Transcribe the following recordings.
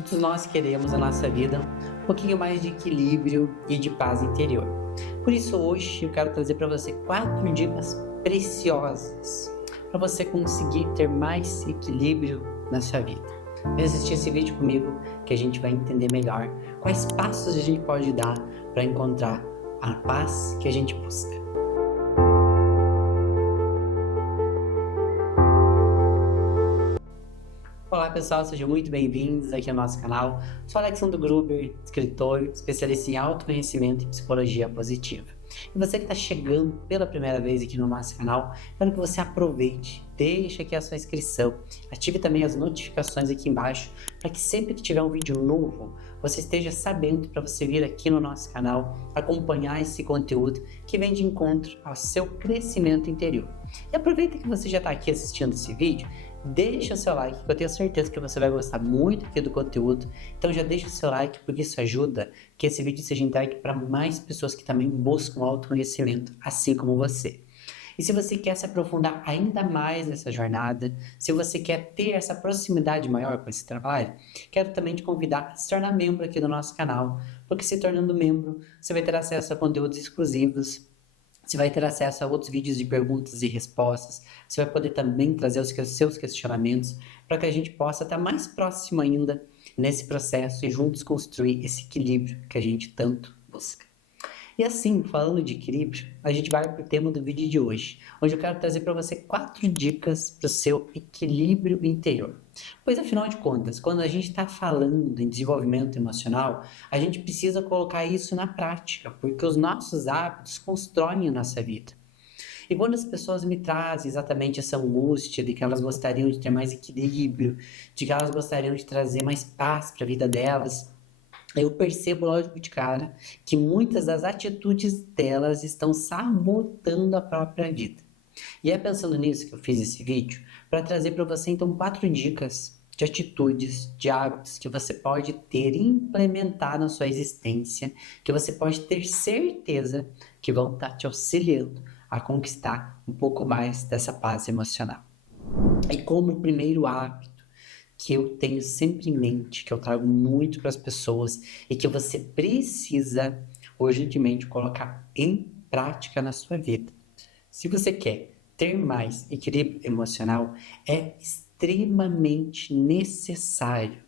Todos nós queremos na nossa vida um pouquinho mais de equilíbrio e de paz interior. Por isso hoje eu quero trazer para você 4 dicas preciosas para você conseguir ter mais equilíbrio na sua vida. Vem assistir esse vídeo comigo que a gente vai entender melhor quais passos a gente pode dar para encontrar a paz que a gente busca. Olá pessoal, sejam muito bem-vindos aqui ao nosso canal. Sou Alexandre Gruber, escritor, especialista em autoconhecimento e psicologia positiva. E você que está chegando pela primeira vez aqui no nosso canal, quero que você aproveite, deixe aqui a sua inscrição, ative também as notificações aqui embaixo, para que sempre que tiver um vídeo novo, você esteja sabendo para você vir aqui no nosso canal, acompanhar esse conteúdo que vem de encontro ao seu crescimento interior. E aproveita que você já está aqui assistindo esse vídeo, deixa o seu like, que eu tenho certeza que você vai gostar muito aqui do conteúdo. Então já deixa o seu like, porque isso ajuda que esse vídeo seja entregue para mais pessoas que também buscam autoconhecimento, assim como você. E se você quer se aprofundar ainda mais nessa jornada, se você quer ter essa proximidade maior com esse trabalho, quero também te convidar a se tornar membro aqui do nosso canal, porque se tornando membro, você vai ter acesso a conteúdos exclusivos, você vai ter acesso a outros vídeos de perguntas e respostas. Você vai poder também trazer os seus questionamentos para que a gente possa estar mais próximo ainda nesse processo e juntos construir esse equilíbrio que a gente tanto busca. E assim, falando de equilíbrio, a gente vai para o tema do vídeo de hoje, onde eu quero trazer para você 4 dicas para o seu equilíbrio interior. Pois afinal de contas, quando a gente está falando em desenvolvimento emocional, a gente precisa colocar isso na prática, porque os nossos hábitos constroem a nossa vida. E quando as pessoas me trazem exatamente essa angústia de que elas gostariam de ter mais equilíbrio, de que elas gostariam de trazer mais paz para a vida delas, eu percebo logo de cara que muitas das atitudes delas estão sabotando a própria vida. E é pensando nisso que eu fiz esse vídeo, para trazer para você então 4 dicas de atitudes, de hábitos que você pode ter e implementar na sua existência, que você pode ter certeza que vão estar te auxiliando a conquistar um pouco mais dessa paz emocional. E como primeiro hábito que eu tenho sempre em mente, que eu trago muito para as pessoas e que você precisa urgentemente colocar em prática na sua vida. Se você quer ter mais equilíbrio emocional, é extremamente necessário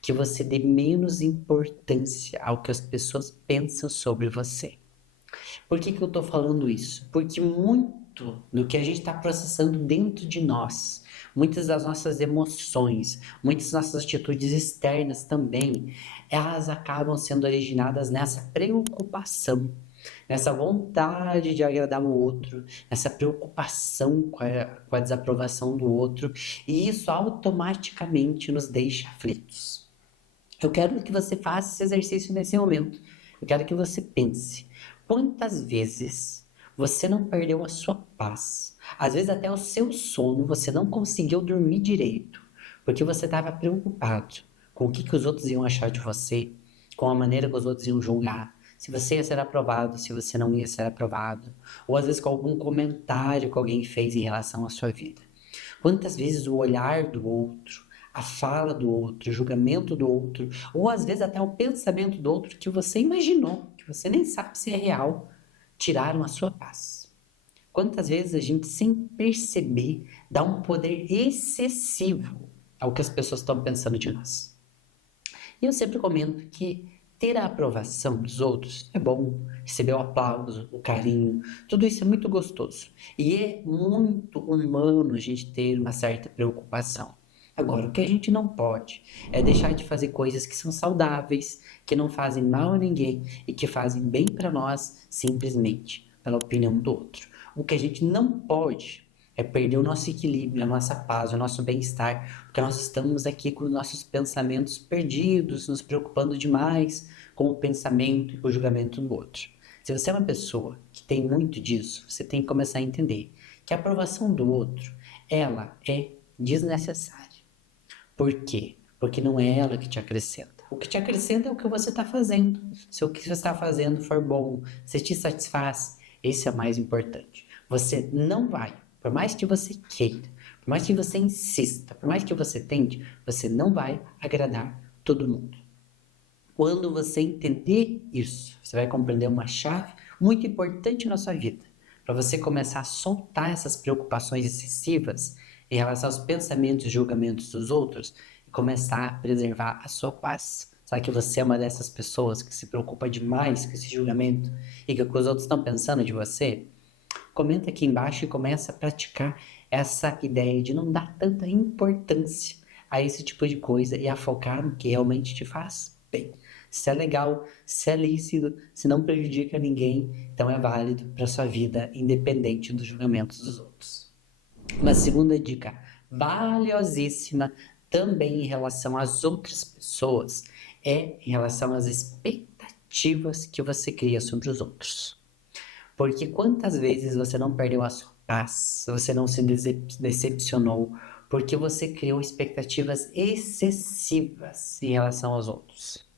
que você dê menos importância ao que as pessoas pensam sobre você. Por que eu estou falando isso? Porque muito do que a gente está processando dentro de nós, muitas das nossas emoções, muitas das nossas atitudes externas também, elas acabam sendo originadas nessa preocupação, nessa vontade de agradar o outro, nessa preocupação com a desaprovação do outro, e isso automaticamente nos deixa aflitos. Eu quero que você faça esse exercício nesse momento. Eu quero que você pense. Quantas vezes você não perdeu a sua paz? Às vezes até o seu sono você não conseguiu dormir direito, porque você estava preocupado com o que os outros iam achar de você, com a maneira que os outros iam julgar, se você ia ser aprovado, se você não ia ser aprovado, ou às vezes com algum comentário que alguém fez em relação à sua vida. Quantas vezes o olhar do outro, a fala do outro, o julgamento do outro, ou às vezes até o pensamento do outro que você imaginou, que você nem sabe se é real, tiraram a sua paz. Quantas vezes a gente, sem perceber, dá um poder excessivo ao que as pessoas estão pensando de nós. E eu sempre comento que ter a aprovação dos outros é bom, receber o aplauso, o carinho, tudo isso é muito gostoso. E é muito humano a gente ter uma certa preocupação. Agora, o que a gente não pode é deixar de fazer coisas que são saudáveis, que não fazem mal a ninguém e que fazem bem para nós simplesmente pela opinião do outro. O que a gente não pode é perder o nosso equilíbrio, a nossa paz, o nosso bem-estar, porque nós estamos aqui com os nossos pensamentos perdidos, nos preocupando demais com o pensamento e com o julgamento do outro. Se você é uma pessoa que tem muito disso, você tem que começar a entender que a aprovação do outro, ela é desnecessária. Por quê? Porque não é ela que te acrescenta. O que te acrescenta é o que você está fazendo. Se o que você está fazendo for bom, se te satisfaz, esse é o mais importante. Você não vai, por mais que você queira, por mais que você insista, por mais que você tente, você não vai agradar todo mundo. Quando você entender isso, você vai compreender uma chave muito importante na sua vida, para você começar a soltar essas preocupações excessivas em relação aos pensamentos e julgamentos dos outros e começar a preservar a sua paz. Sabe que você é uma dessas pessoas que se preocupa demais com esse julgamento e que o que os outros estão pensando de você? Comenta aqui embaixo e começa a praticar essa ideia de não dar tanta importância a esse tipo de coisa e a focar no que realmente te faz bem. Se é legal, se é lícito, se não prejudica ninguém, então é válido para sua vida, independente dos julgamentos dos outros. Uma segunda dica valiosíssima também em relação às outras pessoas é em relação às expectativas que você cria sobre os outros. Porque quantas vezes você não perdeu a sua paz, você não se decepcionou, porque você criou expectativas excessivas em relação aos outros.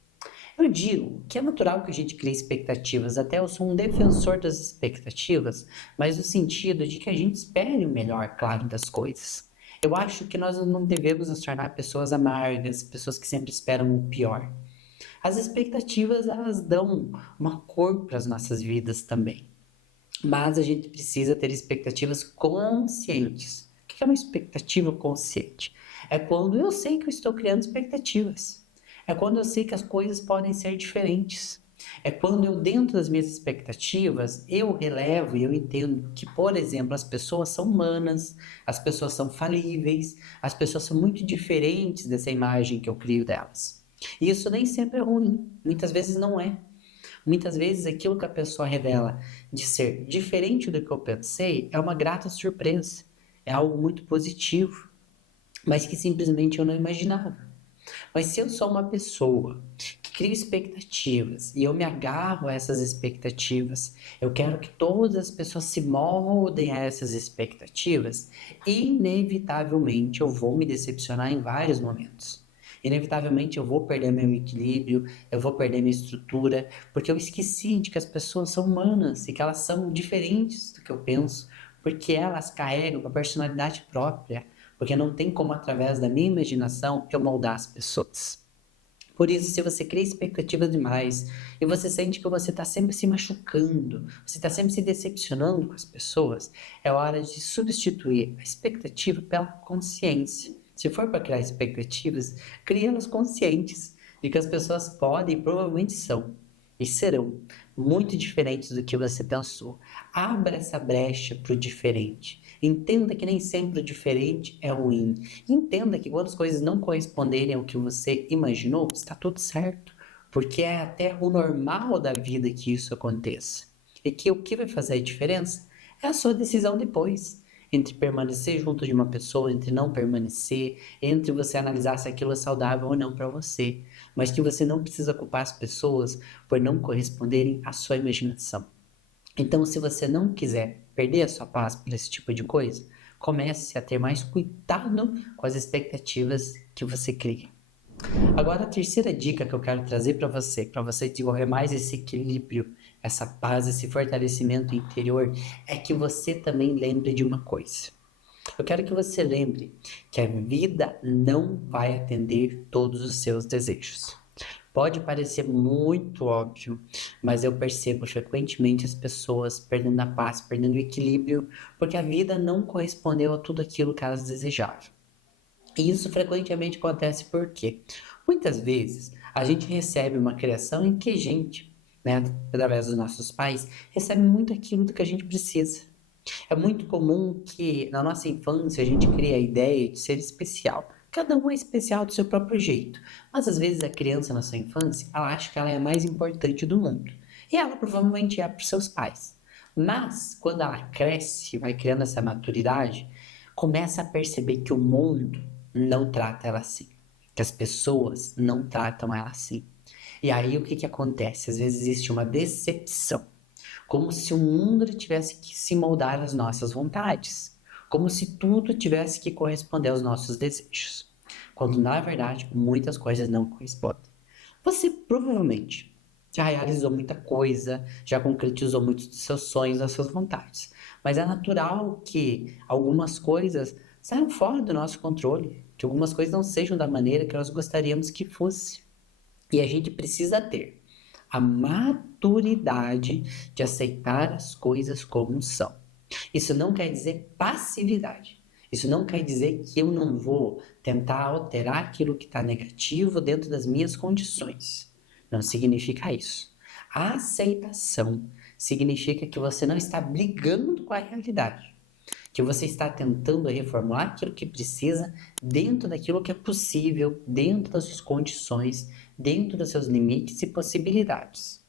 Eu digo que é natural que a gente crie expectativas, até eu sou um defensor das expectativas, mas no sentido de que a gente espere o melhor, claro, das coisas. Eu acho que nós não devemos nos tornar pessoas amargas, pessoas que sempre esperam o pior. As expectativas, elas dão uma cor para as nossas vidas também. Mas a gente precisa ter expectativas conscientes. O que é uma expectativa consciente? É quando eu sei que eu estou criando expectativas. É quando eu sei que as coisas podem ser diferentes. É quando eu, dentro das minhas expectativas, eu relevo e eu entendo que, por exemplo, as pessoas são humanas, as pessoas são falíveis, as pessoas são muito diferentes dessa imagem que eu crio delas. E isso nem sempre é ruim, muitas vezes não é. Muitas vezes aquilo que a pessoa revela de ser diferente do que eu pensei é uma grata surpresa, é algo muito positivo, mas que simplesmente eu não imaginava. Mas se eu sou uma pessoa que cria expectativas e eu me agarro a essas expectativas, eu quero que todas as pessoas se moldem a essas expectativas, inevitavelmente eu vou me decepcionar em vários momentos. Inevitavelmente eu vou perder meu equilíbrio, eu vou perder minha estrutura, porque eu esqueci de que as pessoas são humanas e que elas são diferentes do que eu penso, porque elas carregam uma personalidade própria, porque não tem como, através da minha imaginação, eu moldar as pessoas. Por isso, se você cria expectativas demais e você sente que você está sempre se machucando, você está sempre se decepcionando com as pessoas, é hora de substituir a expectativa pela consciência. Se for para criar expectativas, crie elas conscientes de que as pessoas podem e provavelmente são e serão muito diferentes do que você pensou. Abra essa brecha para o diferente. Entenda que nem sempre o diferente é ruim. Entenda que quando as coisas não corresponderem ao que você imaginou, está tudo certo. Porque é até o normal da vida que isso aconteça. E que o que vai fazer a diferença é a sua decisão depois. Entre permanecer junto de uma pessoa, entre não permanecer, entre você analisar se aquilo é saudável ou não para você. Mas que você não precisa culpar as pessoas por não corresponderem à sua imaginação. Então, se você não quiser perder a sua paz por esse tipo de coisa, comece a ter mais cuidado com as expectativas que você cria. Agora, a terceira dica que eu quero trazer para você desenvolver mais esse equilíbrio, essa paz, esse fortalecimento interior, é que você também lembre de uma coisa. Eu quero que você lembre que a vida não vai atender todos os seus desejos. Pode parecer muito óbvio, mas eu percebo frequentemente as pessoas perdendo a paz, perdendo o equilíbrio, porque a vida não correspondeu a tudo aquilo que elas desejavam. E isso frequentemente acontece porque muitas vezes a gente recebe uma criação em que a gente, através dos nossos pais, recebe muito aquilo do que a gente precisa. É muito comum que na nossa infância a gente crie a ideia de ser especial. Cada um é especial do seu próprio jeito, mas às vezes a criança na sua infância, ela acha que ela é a mais importante do mundo. E ela provavelmente é para os seus pais. Mas quando ela cresce, vai criando essa maturidade, começa a perceber que o mundo não trata ela assim, que as pessoas não tratam ela assim. E aí o que acontece? Às vezes existe uma decepção, como se o mundo tivesse que se moldar às nossas vontades, como se tudo tivesse que corresponder aos nossos desejos, quando na verdade muitas coisas não correspondem. Você provavelmente já realizou muita coisa, já concretizou muitos dos seus sonhos, das suas vontades, mas é natural que algumas coisas saiam fora do nosso controle, que algumas coisas não sejam da maneira que nós gostaríamos que fosse. E a gente precisa ter a maturidade de aceitar as coisas como são. Isso não quer dizer passividade. Isso não quer dizer que eu não vou tentar alterar aquilo que está negativo dentro das minhas condições. Não significa isso. A aceitação significa que você não está brigando com a realidade, que você está tentando reformular aquilo que precisa dentro daquilo que é possível, dentro das suas condições, dentro dos seus limites e possibilidades.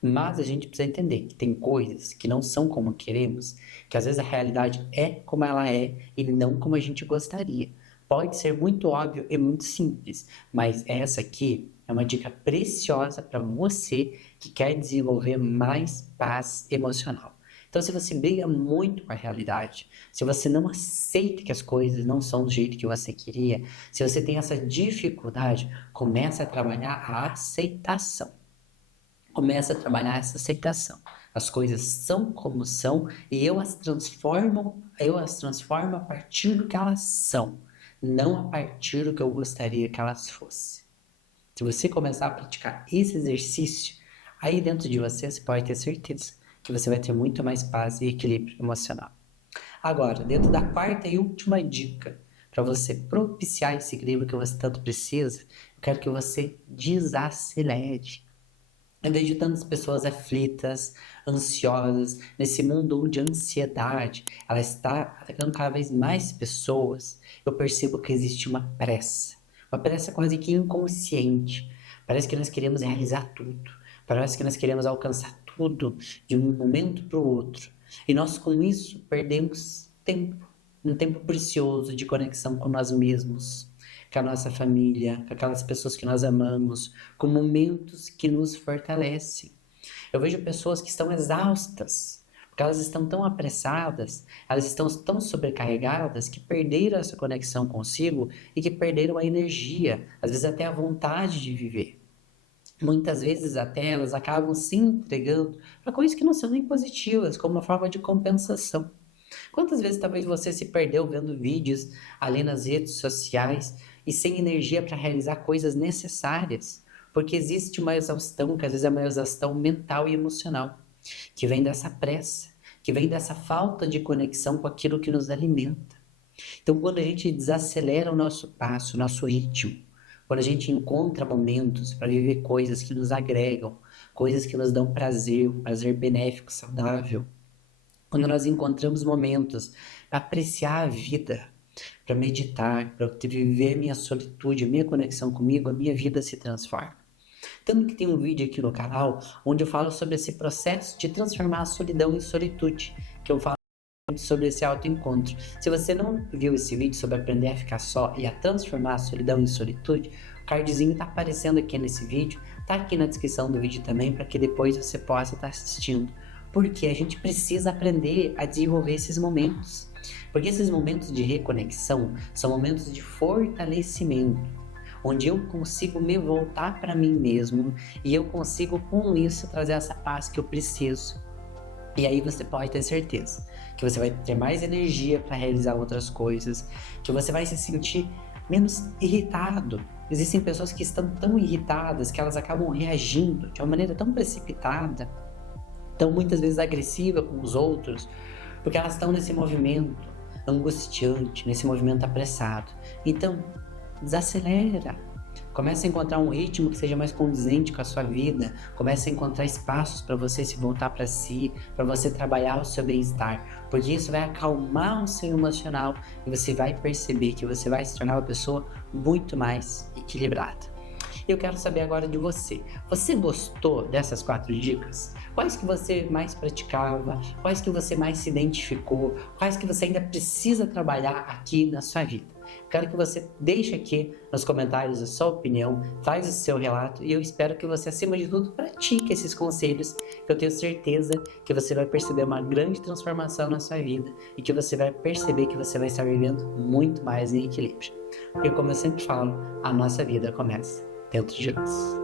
Mas a gente precisa entender que tem coisas que não são como queremos, que às vezes a realidade é como ela é e não como a gente gostaria. Pode ser muito óbvio e muito simples, mas essa aqui é uma dica preciosa para você que quer desenvolver mais paz emocional. Então, se você briga muito com a realidade, se você não aceita que as coisas não são do jeito que você queria, se você tem essa dificuldade, comece a trabalhar a aceitação. Comece a trabalhar essa aceitação. As coisas são como são e eu as transformo a partir do que elas são, não a partir do que eu gostaria que elas fossem. Se você começar a praticar esse exercício, aí dentro de você pode ter certeza que você vai ter muito mais paz e equilíbrio emocional. Agora, dentro da quarta e última dica, para você propiciar esse equilíbrio que você tanto precisa, eu quero que você desacelere. Eu vejo tantas pessoas aflitas, ansiosas, nesse mundo onde a ansiedade ela está atacando cada vez mais pessoas. Eu percebo que existe uma pressa quase que inconsciente. Parece que nós queremos realizar tudo, parece que nós queremos alcançar tudo de um momento para o outro. E nós com isso perdemos tempo, um tempo precioso de conexão com nós mesmos, com a nossa família, com aquelas pessoas que nós amamos, com momentos que nos fortalecem. Eu vejo pessoas que estão exaustas, porque elas estão tão apressadas, elas estão tão sobrecarregadas que perderam essa conexão consigo e que perderam a energia, às vezes até a vontade de viver. Muitas vezes até elas acabam se entregando para coisas que não são nem positivas, como uma forma de compensação. Quantas vezes talvez você se perdeu vendo vídeos ali nas redes sociais e sem energia para realizar coisas necessárias? Porque existe uma exaustão, que às vezes é uma exaustão mental e emocional, que vem dessa pressa, que vem dessa falta de conexão com aquilo que nos alimenta. Então, quando a gente desacelera o nosso passo, o nosso ritmo, quando a gente encontra momentos para viver coisas que nos agregam, coisas que nos dão prazer, um prazer benéfico, saudável, quando nós encontramos momentos para apreciar a vida, para meditar, para viver a minha solitude, a minha conexão comigo, a minha vida se transforma. Tanto que tem um vídeo aqui no canal onde eu falo sobre esse processo de transformar a solidão em solitude, que eu falo sobre esse autoencontro. Se você não viu esse vídeo sobre aprender a ficar só e a transformar a solidão em solitude, o cardzinho está aparecendo aqui nesse vídeo, está aqui na descrição do vídeo também, para que depois você possa estar assistindo. Porque a gente precisa aprender a desenvolver esses momentos. Porque esses momentos de reconexão são momentos de fortalecimento, onde eu consigo me voltar para mim mesmo e eu consigo com isso trazer essa paz que eu preciso. E aí você pode ter certeza que você vai ter mais energia para realizar outras coisas, que você vai se sentir menos irritado. Existem pessoas que estão tão irritadas que elas acabam reagindo de uma maneira tão precipitada, tão muitas vezes agressiva com os outros, porque elas estão nesse movimento angustiante, nesse movimento apressado. Então, desacelera. Comece a encontrar um ritmo que seja mais condizente com a sua vida. Comece a encontrar espaços para você se voltar para si, para você trabalhar o seu bem-estar, porque isso vai acalmar o seu emocional e você vai perceber que você vai se tornar uma pessoa muito mais equilibrada. Eu quero saber agora de você. Você gostou dessas 4 dicas? Quais que você mais praticava? Quais que você mais se identificou? Quais que você ainda precisa trabalhar aqui na sua vida? Quero que você deixe aqui nos comentários a sua opinião, faz o seu relato e eu espero que você, acima de tudo, pratique esses conselhos, que eu tenho certeza que você vai perceber uma grande transformação na sua vida e que você vai perceber que você vai estar vivendo muito mais em equilíbrio. Porque, como eu sempre falo, a nossa vida começa dentro de nós.